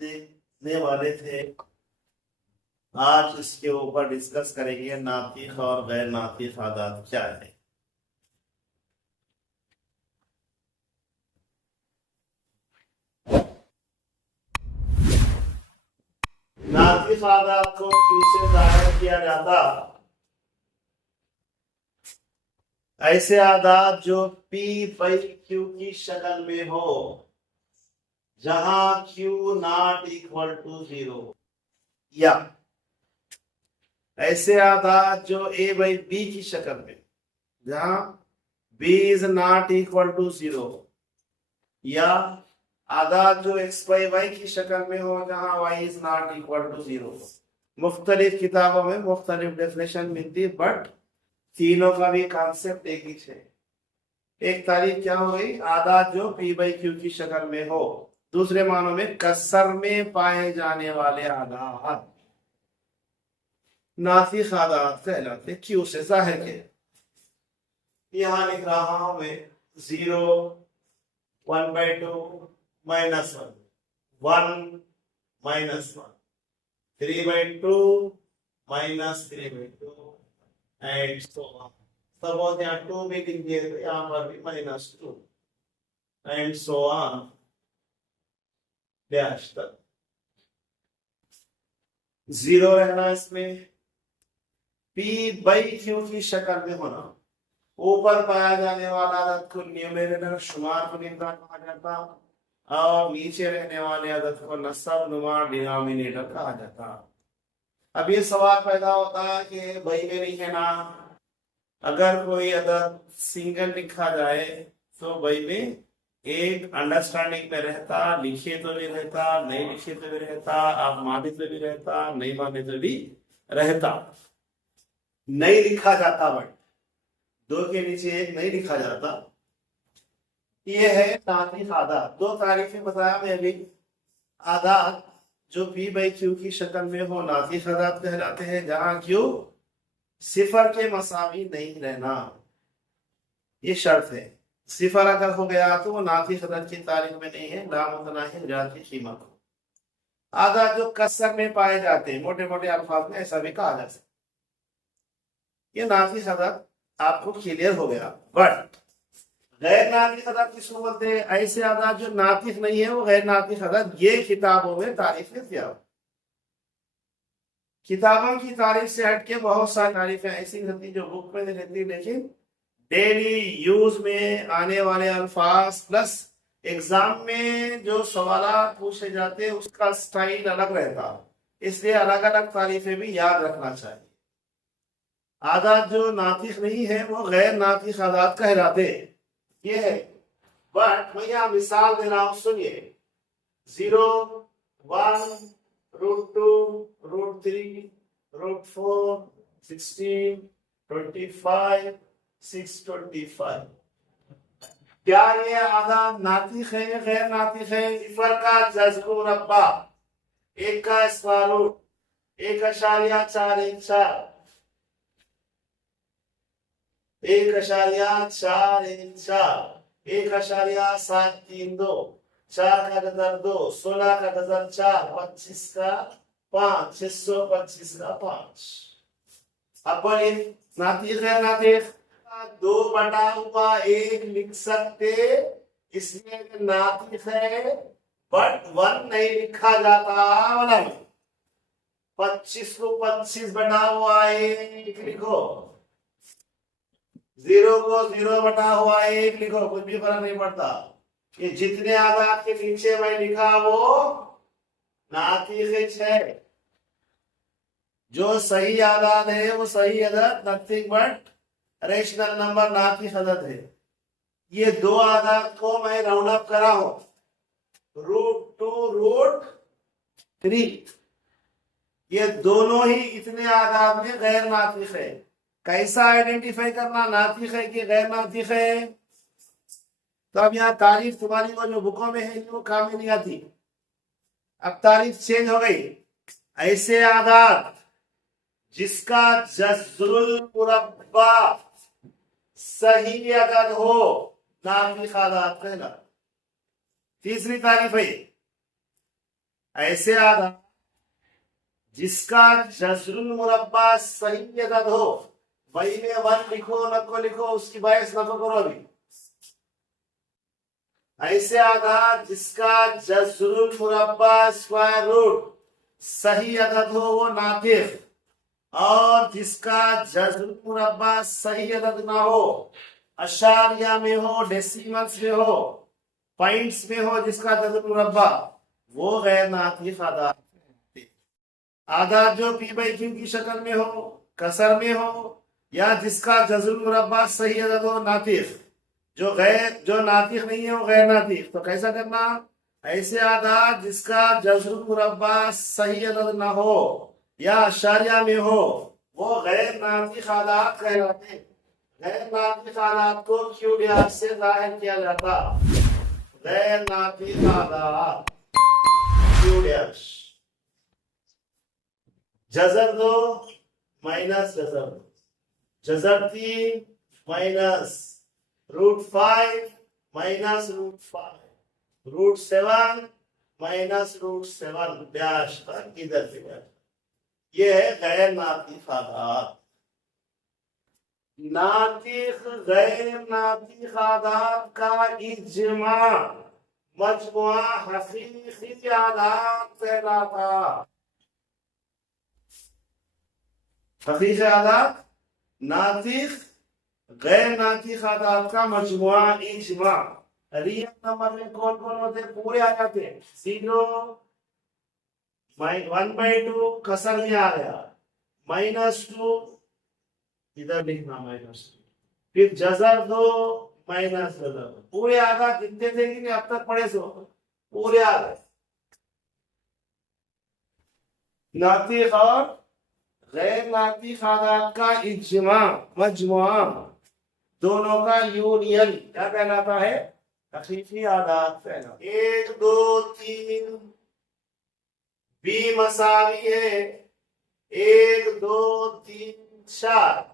देखने वाले थे। आज इसके ऊपर डिस्कस करेंगे नातिक और गैर नातिक आदात क्या है। नातिक आदात को क्यू से जाहिर किया जाता। ऐसे आदात जो P बाई Q की शक्ल में हो, जहां Q नॉट इक्वल टू 0, या ऐसे आदात जो A बाई B की शक्ल में, जहां B is not equal to 0, या आदात जो x बाई y की शक्ल में हो, जहां y is not equal to 0। मुख्तलिफ किताबों में मुख्तलिफ डेफिनेशन मिलती, बट तीनों का भी कॉन्सेप्ट एक ही है। एक तारीफ क्या हो गई, आदात जो P बाई Q की शक्ल में हो। दूसरे मानों में कसर में पाए जाने वाले आदात नासिख आदात कहलाते, Q से जाहिर के। यहां लिख रहा हूं मैं 0, 1/2, -1, 1, -1, 3/2, -3/2, एंड सो ऑन। सपोज यहाँ 2 भी लिख दिए तो यहाँ पर भी -2, एंड सो ऑन डैश तक। 0 रहना इसमें, P बाई Q की शक्ल में होना। ऊपर पाया जाने वाला आदत को न्यूमेरेटर शुमार कुनिंदा कहा जाता, और नीचे रहने वाले आदत को नस्ब नुमा डिनोमिनेटर कहा जाता। अब ये सवाल पैदा होता है कि भाई में नहीं है ना, अगर कोई अदद सिंगल लिखा जाए तो भाई में एक अंडरस्टैंडिंग में रहता, लिखे तो भी रहता, नहीं लिखे तो भी रहता, आप माने तो भी रहता, नहीं माने तो भी रहता। नहीं लिखा जाता, बट 2 के नीचे 1 नहीं लिखा जाता। ये है नातिक आदात। 2 तारीफें बताया मैं अभी। आदात जो P बाई Q की शक्ल में हो नातिक आदात कहलाते हैं, जहां Q सिफर के मसावी नहीं रहना, ये शर्त है। सिफर अगर हो गया तो वो नातिक आदात की तारीफ में नहीं है, लामुतनाहिल जात की कीमत। आदात जो कसर में पाए जाते हैं, मोटे मोटे अल्फाज में ऐसा भी कहा जा सकता, ये नातिक आदात आपको क्लियर हो गया। बट गैर नातिक आदात किसको बोलते हैं? ऐसे आदात जो नातिक नहीं है, वो गैर नातिक आदात। ये किताबों में तारीफ किया, किताबों की तारीफ से हटके बहुत सारी तारीफें ऐसी रहती जो बुक में नहीं रहती, लेकिन डेली यूज में आने वाले अल्फाज प्लस एग्जाम में जो सवाल पूछे जाते हैं उसका स्टाइल अलग रहता, इसलिए अलग अलग तारीफें भी याद रखना चाहिए। आदात जो नातिक नहीं है वो गैर नातिक आदात कहलाते, ये है। बट मैं यहाँ मिसाल दे रहा हूं, सुनिए। 0, 1, √2, √3, √4, 16, 25, 625। क्या ये आदात नातिक है गैर नातिक है? सिफर का जज़्ब मुरब्बा, 1 का स्क्वायर रूट, 1.414, 1.414, 1.732, 4 का गजर 2, 16 का गजर 4, 25 का 5, 625 का 5। अब बोलिए नातिक है नातिक? 2/1 लिख सकते, इसलिए नातिक है, बट 1 नहीं लिखा जाता। वाला 25 को 25/1 लिखो, 0 को 0/1 लिखो, कुछ भी फर्क नहीं पड़ता। ये जितने आदात के नीचे मैं लिखा वो नातिक है। जो सही आदात है वो सही आदात, नथिंग बट रेशनल नंबर नातिक आदात है। ये 2 आदात को मैं राउंड अप करा हूं, √2, √3, ये दोनों ही इतने आदात में गैर नातिक है। कैसा आइडेंटिफाई करना नातिक है कि गैर नातिक है? तो अब यहाँ तारीफ तुम्हारी वो जो बुकों में है वो काम में नहीं आती, अब तारीफ चेंज हो गई। ऐसे आदात जिसका जज़्रुल मुरब्बा सही अदद हो, नातिक आदात कहला। तीसरी तारीफ है ऐसे आदात जिसका जज्रुल मुरब्बा सही अदद हो, वही में 1 लिखो नको लिखो, उसकी बहस न तो करो अभी। ऐसे आदात जिसका जज्रुल मुरब्बा स्क्वायर रूट सही अदद हो वो नातिक, और जिसका जज्रुल मुरब्बा सही अदद ना हो, अशारिया में हो, डेसिमल्स में हो, पॉइंट्स में हो, जिसका जज्रुल मुरब्बा, वो गैर नातिक आदात। आदात जो पी बाई क्यू की शक्ल में हो, कसर में हो, या जिसका जज्रुल मुरब्बा सही अदद हो, नातिक। जो नातिक नहीं है वो गैर नातिक। तो कैसा करना, ऐसे आदात जिसका जज्रुल मुरब्बा सही अदद ना हो या अशारिया में हो, वो गैर नातिक आदात कहलाते हैं। गैर नातिक आदात को क्यू लिहाज से जाहिर किया जाता, गैर नातिक आदात क्यू लिहाज। Jhajjar 2 minus Jhajjar 2, Jhajjar 3 minus √5 minus √5, √7 minus √7 dash तक इधर से। ये है गैर नातिक आदात। नातिक गैर नातिक आदात का इज्मा मजमुआ हकीकी आदात कहलाता। हकीकी आदात नातिक गैर नातिक आदात का मजमुआ इज्मा। रियल नंबर में कौन कौन होते, पूरे आ जाते हैं। 0 1/2 कसर में आ गया, -2 इधर लिखना -2, फिर जजर 2 माइनस जजर, पूरे आदात जितने थे कि अब तक पढ़े सो पूरे आ गए। नातिक और गैर नातिक आदात का इज्मा मजमुआ, दोनों का यूनियन क्या कहलाता है, हकीकी आदात कहलाता। 1 2 3 बी मसावी है 1 2 3 4,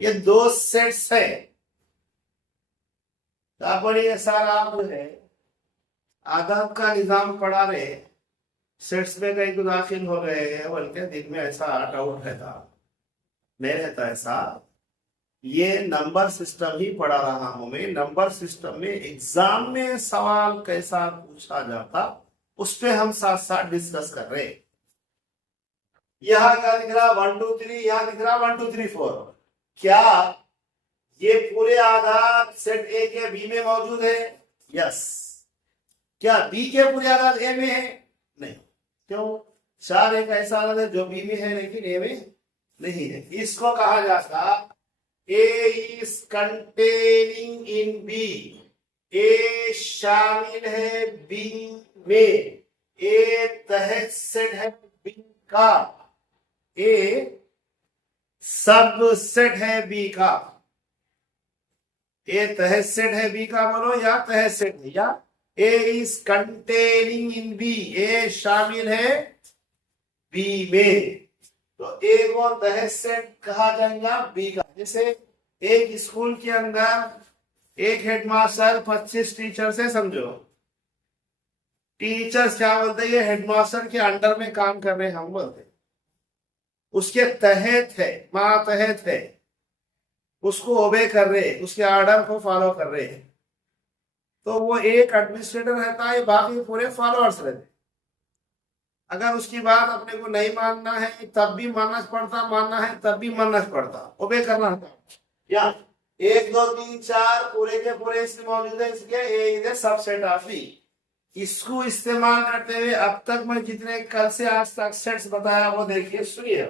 ये 2 सेट्स है। ये सारा आप जो है आदात का निजाम पढ़ा रहे, सेट्स में कहीं तो दाखिल हो रहे हैं, बल्कि दिन में ऐसा डाउट रहता नहीं रहता ऐसा। ये नंबर सिस्टम ही पढ़ा रहा हूं मैं। नंबर सिस्टम में एग्जाम में सवाल कैसा पूछा जाता उस पे हम साथ साथ डिस्कस कर रहे। यहाँ क्या दिख रहा 1 2 3, यहाँ दिख रहा 1 2 3 4। क्या ये पूरे आदात सेट ए के बी में मौजूद है? यस। क्या बी के पूरे आदात ए में है? नहीं। क्यों? 4 एक ऐसा आदात है जो बी में है लेकिन ए में नहीं है। इसको कहा जाता A is containing in B, A शामिल है B में, A तहत सेट है B का, A सब सेट है B का। A तहत सेट है B का बोलो या तहत सेट है, या A is containing in B, A शामिल है B में। तो ए को तहत सेट कहा जाएगा बी का। जैसे एक स्कूल के अंदर एक हेडमास्टर 25 टीचर्स है, समझो। टीचर्स क्या बोलते हैं, ये हेडमास्टर के अंडर में काम कर रहे हैं, हम बोलते हैं। उसके तहत है, मातहत है, उसको ओबे कर रहे, उसके ऑर्डर को फॉलो कर रहे हैं। तो वो एक एडमिनिस्ट्रेटर रहता है, बाकी पूरे फॉलोअर्स रहते हैं। अगर उसकी बात अपने को नहीं मानना है तब भी मानना पड़ता, मानना है तब भी मानना पड़ता, ओबे करना था। या 1 2 3 4 पूरे के पूरे इसमें मौजूद है, इसलिए A is a subset of B. इसको इस्तेमाल करते हुए अब तक मैं जितने कल से आज तक सेट्स बताया वो देखिए, सुनिए।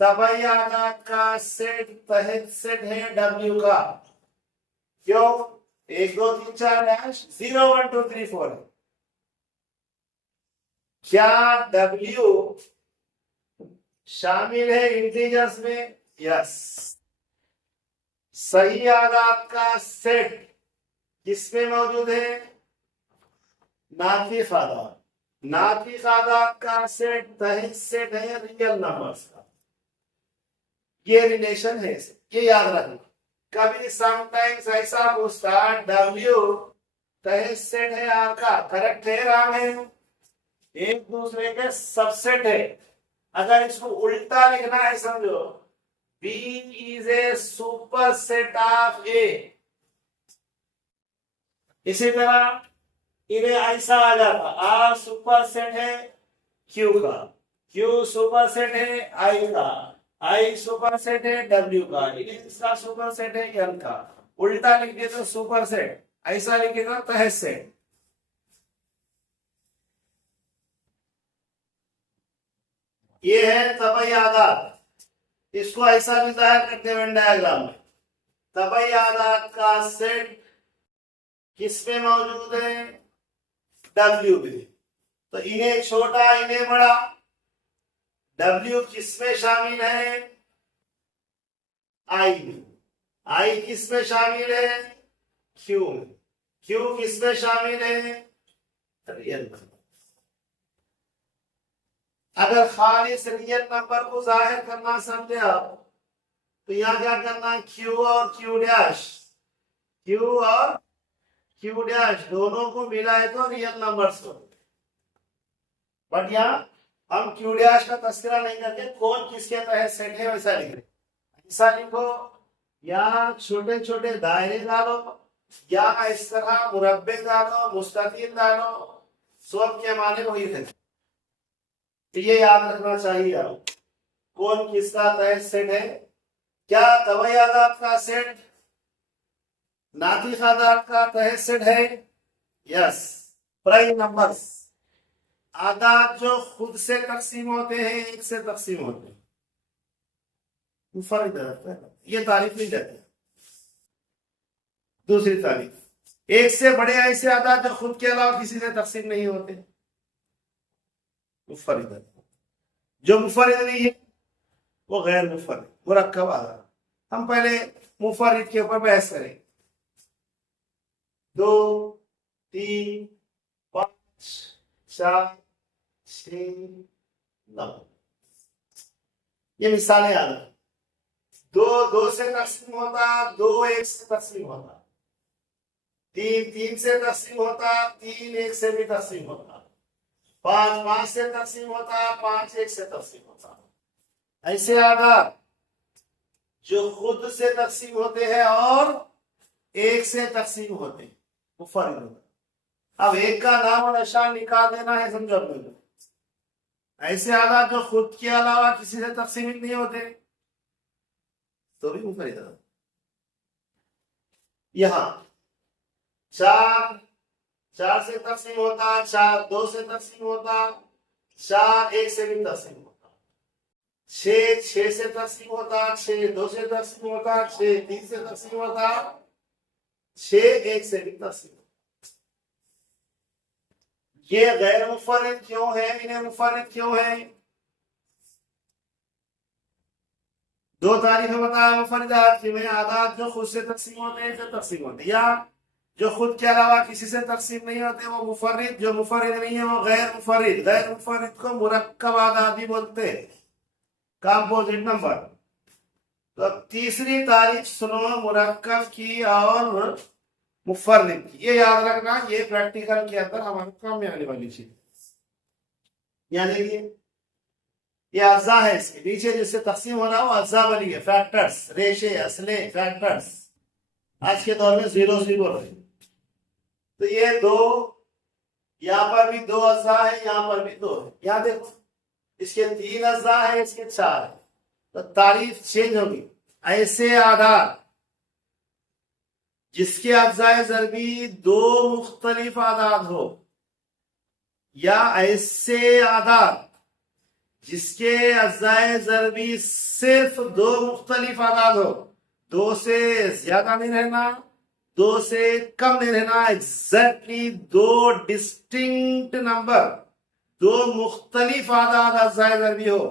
तबई आदात का सेट तहत सेट है डब्ल्यू का। क्यों? 1 2 3 4 डैश 0 1 2 3 4 है। क्या W शामिल है इंटीजर्स में? यस। सही आदात का सेट किसमें मौजूद है? नातिक आदात। नातिक आदात का सेट तहत सेट है रियल नंबर्स का। ये रिलेशन है, ये याद रखना। कभी समटाइम्स ऐसा पूछता W तहे सेट है आर का, करेक्ट है, रॉन्ग है? एक दूसरे के सबसेट है। अगर इसको उल्टा लिखना है समझो, B is a super set of A। इसी तरह इन्हें ऐसा आ जाता, R सुपर सेट है Q का, Q सुपर सेट है I का, I सुपर सेट है W का, इन्हें इसका सुपर सेट है N का। उल्टा लिखे तो सुपर सेट, ऐसा लिखे तो तह सेट। ये है तबई आदात, इसको ऐसा भी जाहिर करते हैं वेन डायग्राम में। तबई आदात का सेट किसमें मौजूद है? W में। तो इन्हें छोटा इन्हें बड़ा, W किसमें शामिल है? I में। I किसमें शामिल है? Q में। Q किसमें शामिल है? Real number. अगर खालिस रियल नंबर को जाहिर करना समझे आप, तो यहां क्या करना? Q और Q डैश, Q और Q डैश दोनों को मिला है तो रियल नंबर्स को। बट यहाँ हम Q डैश का तस्करा नहीं करके कौन किसके तहत सेट है वैसा लिख रहे। ऐसा लिखो, या छोटे छोटे दायरे डालो, या इस तरह मुरब्बे डालो, मुस्ततील डालो, सब के माने वही थे। तो ये याद रखना चाहिए आप, कौन किसका तहत सेट है। क्या तबई आदात का सेट नातिक आदात का तहत सेट है? यस। प्राइम नंबर्स आदात जो खुद से तकसीम होते हैं, एक से तकसीम होते हैं, फर्क है। ये तारीफ नहीं देते। दूसरी तारीफ, एक से बड़े ऐसे आदात जो खुद के अलावा किसी से तकसीम नहीं होते, मुफरिद। जो मुफरिद नहीं है वो गैर मुफरिद, मुरक्कब आदात। हम पहले मुफरिद के ऊपर बहस करें। 2 3 5 4 6 9, ये मिसालें याद है। 2 से तकसीम होता, 2 1 से तकसीम होता, 3 3 से तकसीम होता, 3 1 से भी तकसीम होता, 5 5 से तकसीम होता, 5 1 से तकसीम होता। ऐसे आदात जो खुद से तकसीम होते हैं और एक से तकसीम होते हैं, वो फर्क होता। अब एक का नाम और निशान निकाल देना है, समझो अपने। ऐसे आदात जो खुद के अलावा किसी से तकसीम नहीं होते तो भी मुफरिद आदात। यहां 4 से तकसीम होता, 4 2 से तकसीम होता, 4 1 से भी तकसीम होता, 6 6 से तकसीम होता, 6 2 से तकसीम होता, 6 3 से तकसीम होता, 6 1 से भी तकसीम होता। ये गैर मुफरिद क्यों है? इन्हें मुफरिद क्यों है? 2 तारीखें बताया मुफरिदात की में, आदात जो खुद से तकसीम होते हैं, जो तकसीम होते हैं, या जो खुद के अलावा किसी से तकसीम नहीं होते वो मुफरिद, जो मुफरिद नहीं है वो गैर मुफरिद। गैर मुफरिद को मुरक्कब आदात भी बोलते हैं, कंपोजिट नंबर। तो तीसरी तारीख सुनो मुरक्कब की और मुफरिद की, ये याद रखना। ये प्रैक्टिकल के अंदर हमारे काम में आने वाली चीज। यहाँ देखिए, ये अज्जा है, इसके नीचे जिससे तकसीम हो रहा हो अज्जा बनी है, फैक्टर्स, रेशे, असले, फैक्टर्स। आज के दौर में 0 0 रहे। तो ये 2, यहाँ पर भी 2 अज्जा है, यहाँ पर भी 2 है। यहाँ देखो, इसके 3 अज्जा है, इसके 4 है, तो तारीफ चेंज होगी। ऐसे आदात जिसके अज्जाए ज़रबी 2 मुख्तलिफ आदात हो, या ऐसे आदात जिसके अज्जाए ज़रबी सिर्फ 2 मुख्तलिफ आदात हो, 2 से ज्यादा नहीं रहना, 2 से कम नहीं रहना, एग्जैक्टली 2 डिस्टिंक्ट नंबर, 2 मुख्तलिफ आदात अज्जाए ज़रबी हो।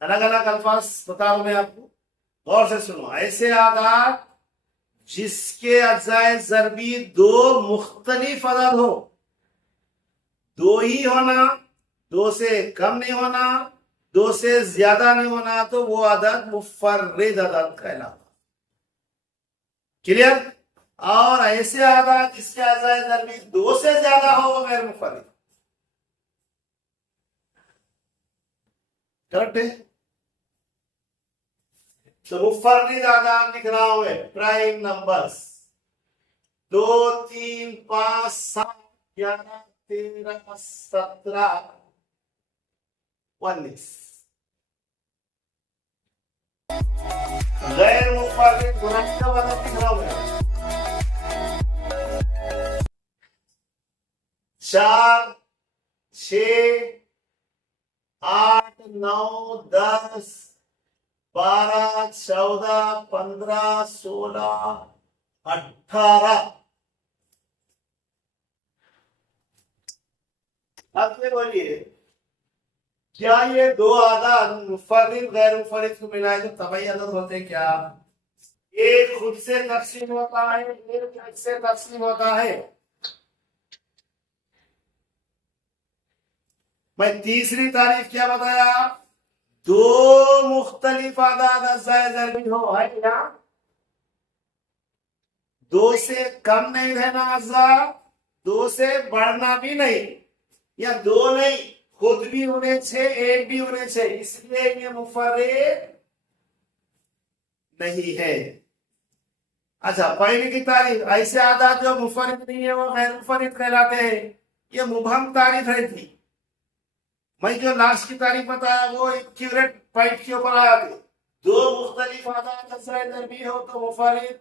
अलग अलग अल्फाज बता रहा हूं मैं आपको, गौर से सुनो। ऐसे आदात जिसके अज्जाए ज़रबी 2 मुख्तलिफ आदात हो, 2 ही होना, 2 से कम नहीं होना, 2 से ज्यादा नहीं होना, तो वो आदत मुफर्रिद आदत कहलाता। क्लियर? और ऐसे आदाद जिसके अज़ाइद ज़रबी 2 से ज्यादा हो वो गैर मुफर्रिद। करेक्ट है। तो मुफर्रिद आदाद लिख रहा हूं मैं, प्राइम नंबर्स 2, 3, 5, 7, 11, 13, 17, 19। गैर मुफर्रिद मुरक्कब अदद लिख रहा हूं मैं, 4, 6, 8, 9, 10, 12, 14, 15, 16, 18। अब ये बोलिए, क्या ये 2 आदाद मुफर्रिद गैर मुफर्रिद को मिलाए तो तबई अदद होते क्या? एक खुद से तकसीम होता है, एक से तकसीम होता है। मैं तीसरी तारीफ क्या बताया? 2 मुख्तलिफ आदाद अज़ाइद ज़रबी हो, है क्या? 2 से कम नहीं रहना अज़ा, 2 से बढ़ना भी नहीं, या 2 नहीं खुद भी होने छे, एक भी होने छे, इसलिए ये मुफर्रिद नहीं है। अच्छा, पहले की तारीफ, ऐसे आदाद जो मुफर्रिद नहीं है वो गैर मुफर्रिद कहलाते हैं। ये मुबहम तारीफ है थी। मैं जो लास्ट की तारीफ बताया वो एक्यूरेट पॉइंट के ऊपर आया थे। 2 मुख्तलिफ आदाद अज़ाइद ज़रबी हो तो मुफर्रिद,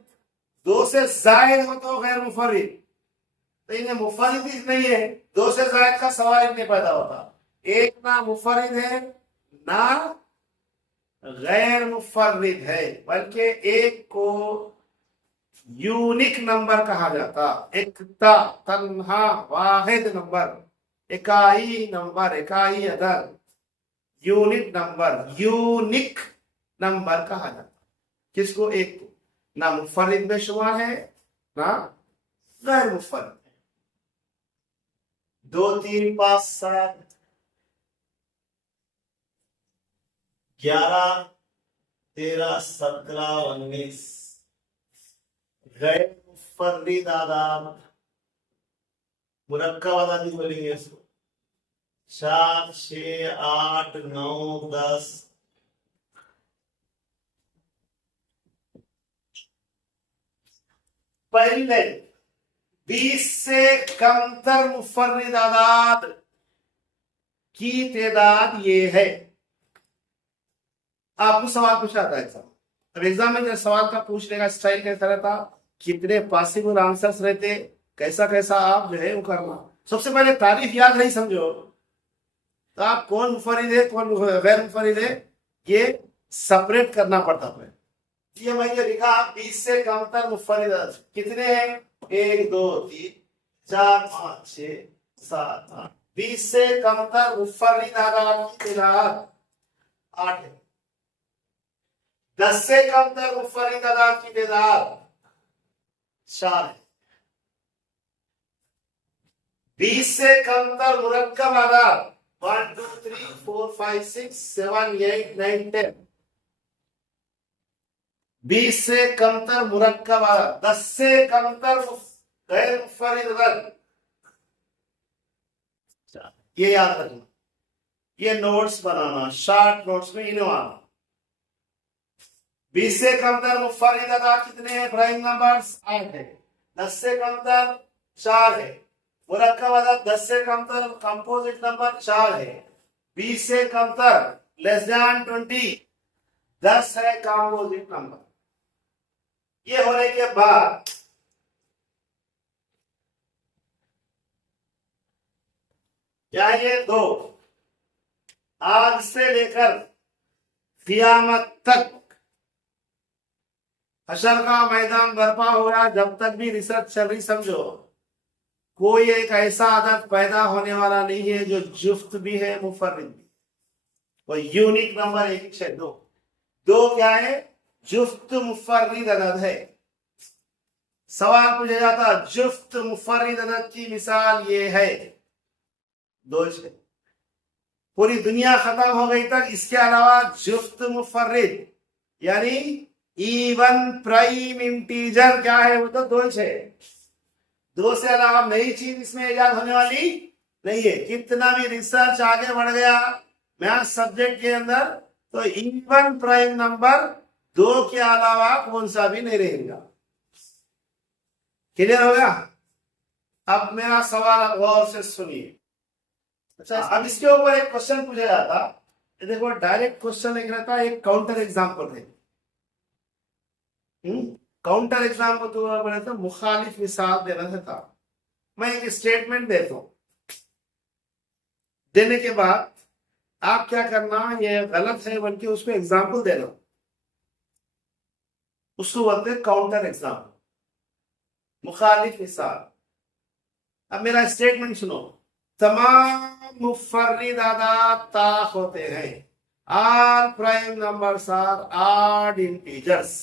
2 से जायद हो तो गैर मुफर्रिद। तो इन्हें मुफर्रिद नहीं है, 2 से जायद का सवाल नहीं पैदा होता। एक ना मुफर्रिद है ना गैर मुफर्रिद है, बल्कि एक को यूनिक नंबर कहा जाता, एकता, तन्हा, वाहिद नंबर, इकाई नंबर, इकाई अदद, यूनिट नंबर, यूनिक नंबर कहा जाता। किसको? एक को। ना मुफर्रिद में शुमार है ना गैर मुफर्रिद। 2, 3, 5, 7, 11, 13, 17, 19 गैर मुफर्रिद आदाद, मुरक्कब आदाद ही बोलेंगे इसको। 4, 6, 8, 9, 10। पहले 20 से कमतर मुफर्रिद आदाद की तादाद ये है। आपको सवाल पूछा था एग्जाम, अब एग्जाम में सवाल का पूछने का स्टाइल कैसा रहता, कितने पॉसिबल आंसर्स रहते, कैसा कैसा आप जो है वो करना। सबसे पहले तारीफ याद नहीं समझो तो आप कौन मुफर्रिद है कौन गैर मुफर्रिद है ये सेपरेट करना पड़ता है। ये मैंने लिखा 20 से कमतर मुफर्रिद कितने हैं? 1, 2, 3, 4, 5, 6, 7, 8। 20 से कमतर मुफर्रिद आदाद की तादाद 8 है। 10 से कमतर मुफर्रिद आदाद की तादाद 4 है। 20 से कमतर मुरक्कब आदाद 1, 2, 3, 4, 5, 6, 7, 8, 9, 10। 20 से कमतर मुरक्कब आदाद, 10 से कमतर गैर मुफर्रिद आदाद। ये याद रखना, ये नोट्स बनाना, शॉर्ट नोट्स में इन्हें आना। 20 से कमतर मुफर्रिद आदाद कितने हैं? प्राइम नंबर्स 8 है। 10 से कमतर 4 है। मुरक्कब आदाद 10 से कमतर कंपोजिट नंबर 4 है। 20 से कमतर लेस देन 20 10 है कंपोजिट नंबर। ये होने के बाद क्या ये 2 आज से लेकर क़यामत तक हशर का मैदान बर्पा हो रहा, जब तक भी रिसर्च चल रही समझो, कोई एक ऐसा आदत पैदा होने वाला नहीं है जो जुफ्त भी है मुफर्रिद भी। वो यूनिक नंबर 1 से 2। 2 क्या है? जुफ्त मुफर्रिद अदद है। सवाल पूछा जाता जुफ्त मुफर्रिद अदद की मिसाल ये है 2 से। पूरी दुनिया खत्म हो गई तक इसके अलावा जुफ्त मुफर्रिद यानी इवन प्राइम इंटीजर क्या है? वो तो दो ही है, दो से अलावा नई चीज इसमें इजाद होने वाली नहीं है। कितना भी रिसर्च आगे बढ़ गया मैथ सब्जेक्ट के अंदर, तो इवन प्राइम नंबर दो के अलावा कौन सा भी नहीं रहेगा। क्लियर हो गया? अब मेरा सवाल गौर से सुनिए। अच्छा, अब इसके ऊपर एक क्वेश्चन पूछा जाता, देखो डायरेक्ट क्वेश्चन एक रहता है, एक काउंटर एग्जाम्पल है। काउंटर एग्जाम्पल तो बने तो मुखालिफ मिसाल देना था। मैं एक स्टेटमेंट देता हूं, देने के बाद आप क्या करना, ये गलत है बल्कि उसको एग्जाम्पल देना, उसको बोलते काउंटर एग्जाम्पल, मुखालिफ मिसाल। अब मेरा स्टेटमेंट सुनो, तमाम मुफर्रिदात ता होते हैं, all prime numbers are odd integers.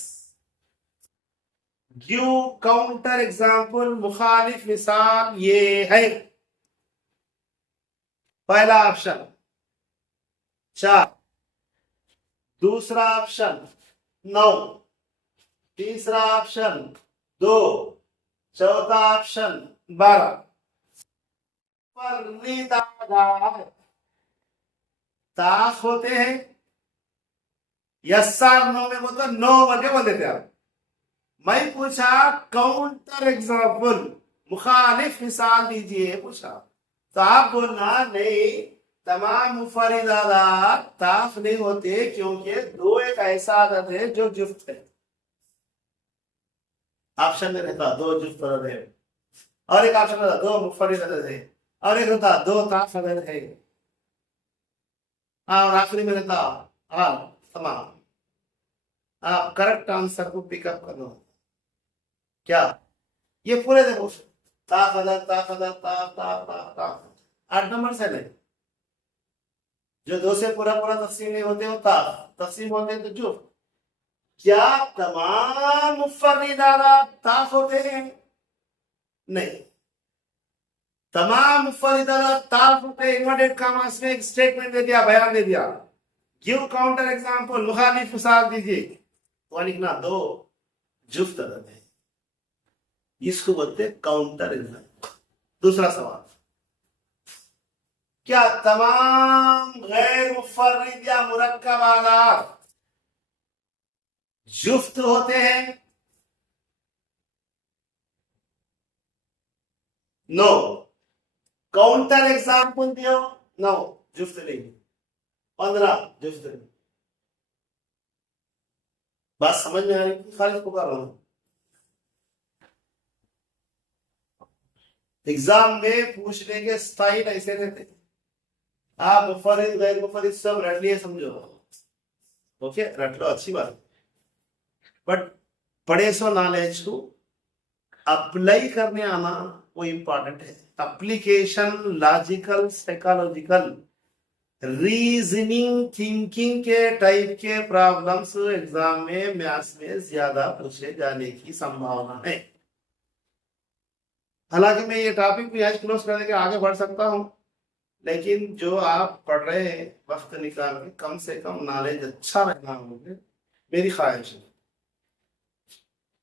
Give counter example, मुखालिफ मिसाल ये है। पहला ऑप्शन 4, दूसरा ऑप्शन 9, तीसरा ऑप्शन 2, चौथा ऑप्शन 12। ताख होते हैं, यस और नो में बोलते 9 बोल के बोल देते आप। मैं पूछा काउंटर एग्जाम्पल, मुखालिफ मिसाल दीजिए पूछा, तो आप बोलना नहीं, तमाम मुफर्रिदात ताफ नहीं होते क्योंकि दो एक ऐसा आदत है जो जुफ्त है। ऑप्शन में रहता दो जुफ्त आदत है, और एक ऑप्शन रहता दो मुफर्रिद आदत है, और एक रहता दो ताफ आदत है, और आखिरी में रहता हाँ तमाम। आप करेक्ट आंसर को पिकअप करना। क्या ये पूरे देखो, ताफ आदत ताफ आदत ताफ ताफ ताफ ताफ 8 नंबर से नहीं, जो दो से पूरा पूरा तकसीम नहीं होते, वो तकसीम होते हैं तो जो। क्या तमाम मुफर्रिदात ताफ होते हैं? नहीं, तमाम मुफर्रिदात ताफ होते हैं। इन्वर्टेड कॉमास में एक स्टेटमेंट दे दिया, बयान दे दिया, गिव काउंटर एग्जांपल, मुखालिफ मिसाल दीजिए, तो लिखना दो जुफ्त आदत है, इसको बोलते हैं काउंटर एग्जांपल। दूसरा सवाल, क्या तमाम गैर मुफर्रिद या मुरक्कब आदात जुफ्त होते हैं? नो। काउंटर एग्जाम्पल दियो, नो जुफ्त नहीं। 15 जुफ्त नहीं। बात समझ में आ रही? खाली पुकार रहा हूं। एग्जाम में पूछने के स्टाइल ऐसे रहते, आप मुफर्रिद गैर मुफर्रिद सब रट लिए समझो, ओके रट लो, अच्छी बात, बट पढ़े सो नॉलेज को अप्लाई करने आना वो इंपॉर्टेंट है। Application, logical, psychological, reasoning, thinking के टाइप के प्रॉब्लम्स एग्जाम में मैथ्स में ज्यादा पूछे जाने की संभावना है। हालांकि मैं ये टॉपिक भी आज क्लोज करने के आगे बढ़ सकता हूं, लेकिन जो आप पढ़ रहे हैं वक्त निकाल के कम से कम नॉलेज अच्छा रहना होगा, मेरी ख्वाहिश है।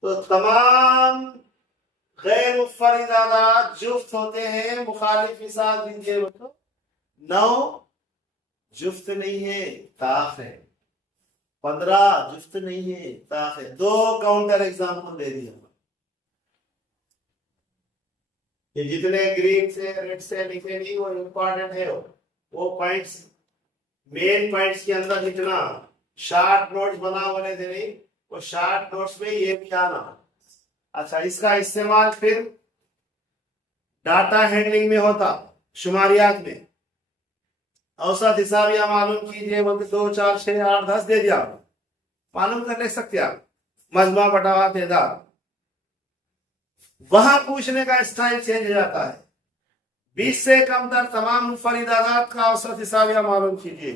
तो तमाम गैर मुफर्रिदात जुफ्त होते हैं, मुखालिफ मिसाल दीजिए, मतलब 9 जुफ्त नहीं है, ताफ है। 15 जुफ्त नहीं है, ताफ है। 2 काउंटर एग्जाम्पल दे दिया। ये जितने ग्रीन से रेड से लिखे नहीं वो इंपॉर्टेंट है, वो पॉइंट्स मेन पॉइंट्स के अंदर लिखना, शॉर्ट नोट्स बना होने थे नहीं, वो शॉर्ट नोट्स में ये भी आना। अच्छा, इसका इस्तेमाल फिर डाटा हैंडलिंग में होता, शुमारियात में। औसत हिसाबिया मालूम कीजिए, बोलते 2 4 6 8 10 दे दिया, मालूम कर ले सकते आप, मजमा बटावा तेदाद। वहां पूछने का स्टाइल चेंज हो जाता है। 20 से कमतर तमाम मुफर्रिदात का औसत हिसाबिया मालूम कीजिए,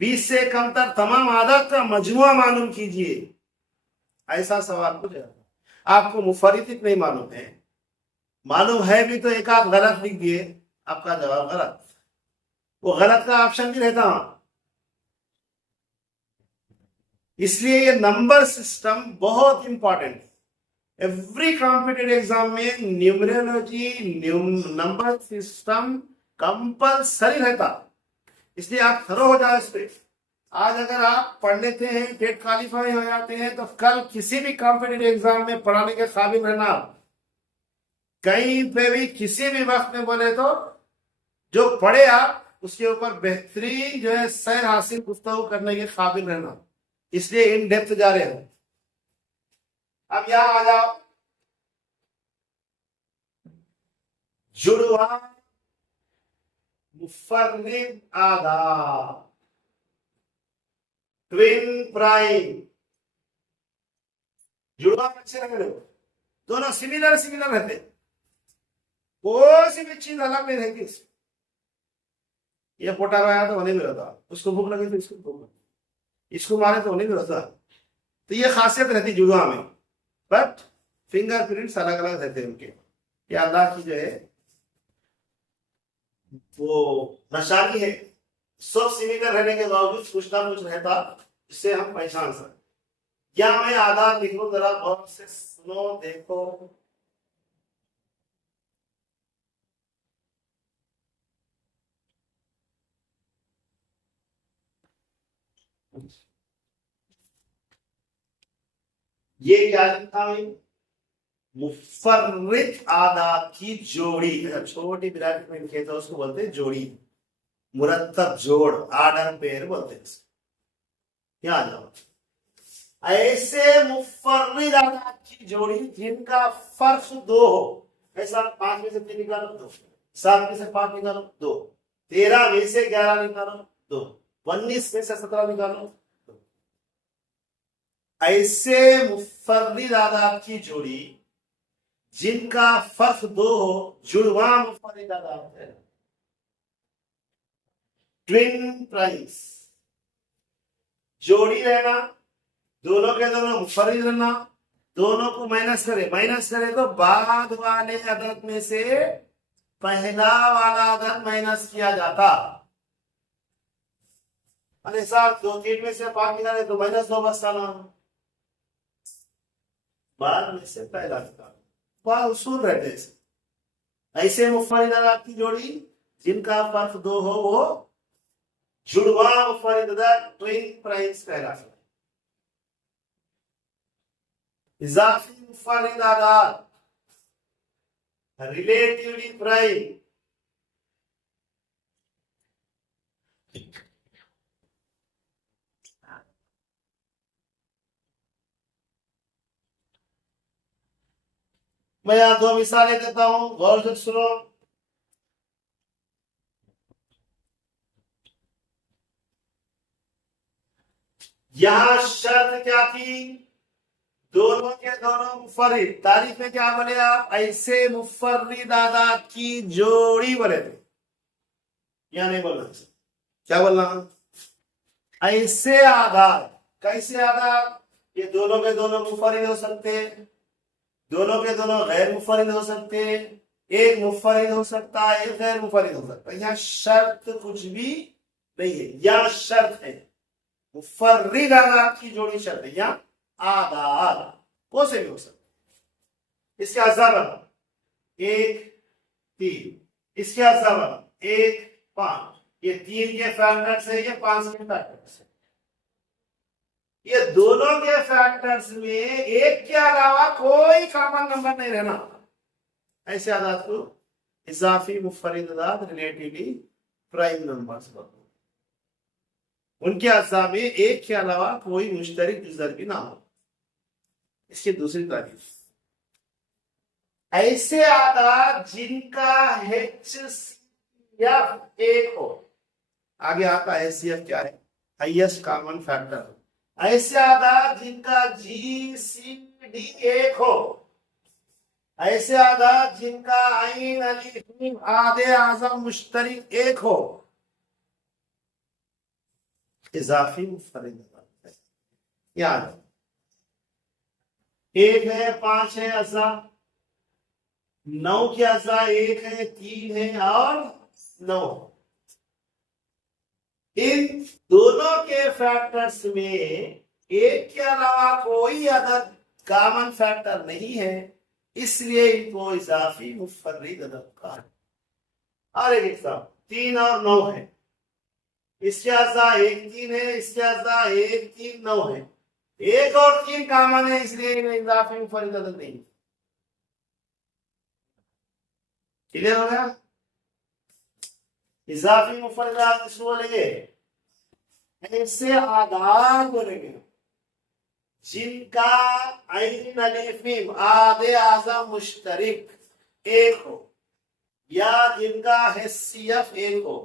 20 से कमतर तमाम आदत का मजमुआ मालूम कीजिए, ऐसा सवाल पूछ जाता। आपको मुफर्रिद नहीं मालूम है, मालूम है भी तो एक आध गलत लिख दिए, आपका जवाब गलत। वो गलत का ऑप्शन भी रहता, इसलिए ये नंबर सिस्टम बहुत इंपॉर्टेंट है। एवरी कॉम्पिटेटिव एग्जाम में न्यूमरोलॉजी नंबर सिस्टम कंपलसरी रहता, इसलिए आप थरो हो जाओ इस पे। आज अगर आप पढ़ लेते हैं, टेट क्वालिफाई हो जाते हैं, तो कल किसी भी कॉम्पिटेटिव एग्जाम में पढ़ाने के काबिल रहना। कहीं पे भी किसी भी वक्त में बोले तो जो पढ़े आप उसके ऊपर बेहतरीन जो है सैर हासिल गुफ्तगू करने के काबिल रहना, इसलिए इन डेप्थ जा रहे हैं। अब यहां आ जाओ, जुड़वा मुफर्रिद आदाद, ट्विन प्राइम, जुड़वा कैसे रहे, दोनों सिमिलर रहते, कोई सी भी चीज अलग नहीं रहती। ये पोटा आया तो होने भी रहता, उसको भूख लगी तो इसको भूख लगी, इसको मारे तो होने भी रहता। तो ये खासियत रहती जुड़वा में, बट फिंगरप्रिंट्स अलग अलग रहते हैं उनके। ये अल्लाह की जो है वो निशानी है। सब सिमिलर रहने के बावजूद कुछ ना कुछ रहता जिससे हम पहचान सकते। क्या मैं आधार लिख लूं, जरा गौर से सुनो, देखो। ये क्या लिखा है, मुफर्रिद आदाद की जोड़ी। छोटी ब्रैकेट में लिखे तो उसको बोलते हैं जोड़ी, मुरत्तब जोड़, आर्डर पेयर बोलते हैं। क्या आ जाओ, ऐसे मुफर्रिद आदाद की जोड़ी जिनका फर्क 2 हो। ऐसा 5 में से 3 निकालो 2, 7 में से 5 निकालो 2, 13 में से 11 निकालो 2, 19 में से 17 निकालो 2। ऐसे मुफर्रिद आदाद की जोड़ी जिनका फर्क 2 हो, जुड़वा मुफर्रिद आदाद है, ट्विन प्राइम्स। जोड़ी रहना, दोनों के दोनों मुफर्रिद रहना, दोनों को माइनस करे तो बाद वाले अदद में से पहला वाला अदद माइनस किया जाता। अरे सर 2 3 में से 5 निकाले तो -2 बचता ना, बाद में से पहला निकालो, उसूल रहते हैं। ऐसे मुफर्रिद आदाद की जोड़ी जिनका फर्क 2 हो वो जुड़वा मुफर्रिद आदाद, ट्विन प्राइम्स कहलाते हैं। इजाफी मुफर्रिद आदाद, रिलेटिवली प्राइम, मैं यहां 2 मिसालें देता हूं, गौर से सुनो। यहां शर्त क्या थी, दोनों के दोनों मुफर्रिद। तारीफ में क्या बोले आप, ऐसे मुफर्रिद आदाद की जोड़ी बोले थे, या नहीं बोलना, क्या बोलना, ऐसे आदाद। कैसे आदाद, ये दोनों के दोनों मुफर्रिद हो सकते, दोनों के दोनों गैर मुफर्रिद हो सकते, एक मुफर्रिद हो सकता है, एक गैर मुफर्रिद हो सकता है। यहाँ शर्त कुछ भी नहीं है, यह शर्त है मुफर्रिद आदाद की जोड़ी शर्त है। यहाँ आदाद कौन से भी हो सकते, इसके अज़ाब 1 3, इसके अज़ाब 1 5, ये 3 के फैक्टर्स है, ये 5 के फैक्टर्स है। ये दोनों के फैक्टर्स में एक के अलावा कोई कॉमन नंबर नहीं रहना। ऐसे आदाद को इजाफी मुफर्रिद आदाद, रिलेटिवली प्राइम नंबर्स बोलते हैं। उनके अज़ा में एक के अलावा कोई मुश्तरक जुज़र भी ना हो। इसकी दूसरी तारीफ, ऐसे आदाद जिनका HCF 1 हो। आगे आता HCF क्या है, हाईएस्ट कॉमन फैक्टर। ऐसे आदाद जिनका GCD 1 हो, ऐसे आदाद जिनका आइन अलिफ आधे आज़म मुश्तरक 1 हो, इजाफी मुफर्रिद आदाद। याद 1 है, 5 है अज़ा, 9 के अज़ा 1 है, 3 है और 9। इन दोनों के फैक्टर्स में एक के अलावा कोई अदद कॉमन फैक्टर नहीं है, इसलिए इनको इजाफी मुफर्रिद अदद कहा है। और एक एग्जाम 3 और 9 है, इसके अज्जा 1 3 है, इसके अज्जा 1 3 9 है, 1 और 3 कॉमन है, इसलिए इन्हें इजाफी मुफर्रिद अदद नहीं। क्लियर हो गया? इजाफी मुफर्रिद अदद किसको बोलेंगे? ऐसे आधार बोलेंगे जिनका आइन अलिफ मीम आदे आज़म मुश्तरिक एक हो, या जिनका हैसियत एक हो,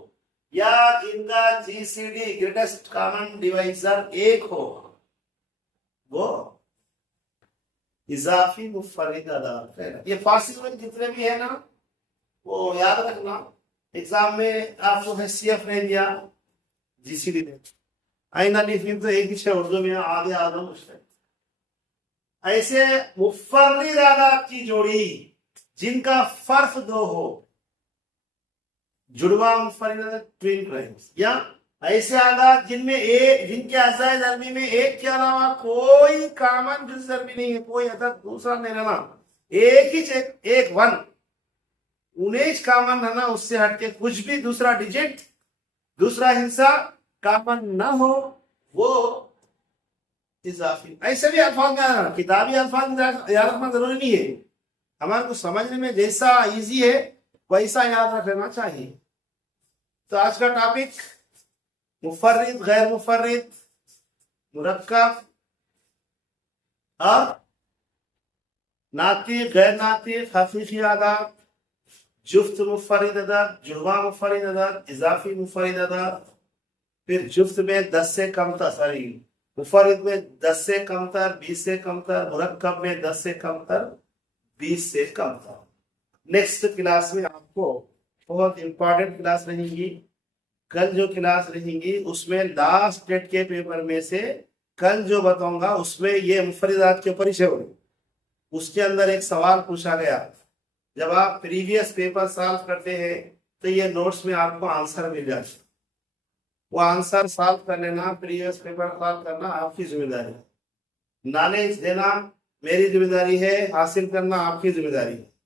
या जिनका जीसीडी ग्रेटेस्ट कॉमन डिवाइजर एक हो, वो इजाफी मुफर्रिद अदद है। ये फासिल में जितने भी है ना, वो याद रखना। एग्जाम में आपको हैसियत ने दिया, जीसीडी ने, आइन अलिफ मीम तो एक ही है उर्दू में, आदे आज़म मुश्तरिक। ऐसे मुफर्रिद अदद की जोड़ी जिनका फर्क 2 हो, जुड़वा मुफर्रिद अदद ट्विन प्राइम्स, या ऐसे अदद जिनमें जिनके अज़ाए ज़रबी में एक के अलावा कोई कॉमन जुज़ ज़रबी नहीं है, कोई अदद दूसरा नहीं रहना, एक ही एक 1 19 कॉमन रहना, उससे हटके कुछ भी दूसरा डिजिट दूसरा हिस्सा कॉमन ना हो, वो इजाफी। ऐसे भी अल्फाज का किताबी अल्फाज याद रखना जरूरी नहीं है, हमारे को समझने में जैसा इजी है वैसा याद रख लेना चाहिए। तो आज का टॉपिक मुफर्रिद, गैर मुफर्रिद, मुरक्कब और नातिक, गैर नातिक, हकीकी अदद, जुफ्त मुफर्रिद अदद, जुड़वा मुफर्रिद अदद, इजाफी मुफर्रिद अदद, फिर जुफ्त में 10 से कमतर, सॉरी मुफर्रिद में 10 से कमतर, 20 से कमतर, मुरक्कब में 10 से कमतर, 20 से कमतर। नेक्स्ट क्लास में आपको बहुत इंपॉर्टेंट क्लास रहेगी, कल जो क्लास रहेगी उसमें लास्ट डेट के पेपर में से कल जो बताऊंगा उसमें ये मुफर्रिदात के ऊपर ही है। उसके अंदर एक सवाल पूछा गया, जब आप प्रीवियस पेपर सॉल्व करते हैं तो ये नोट्स में आपको आंसर मिल जाता है, वो आंसर सॉल्व कर लेना, प्रीवियस पेपर सॉल्व करना आपकी जिम्मेदारी है। नॉलेज देना मेरी जिम्मेदारी है, हासिल करना आपकी जिम्मेदारी है।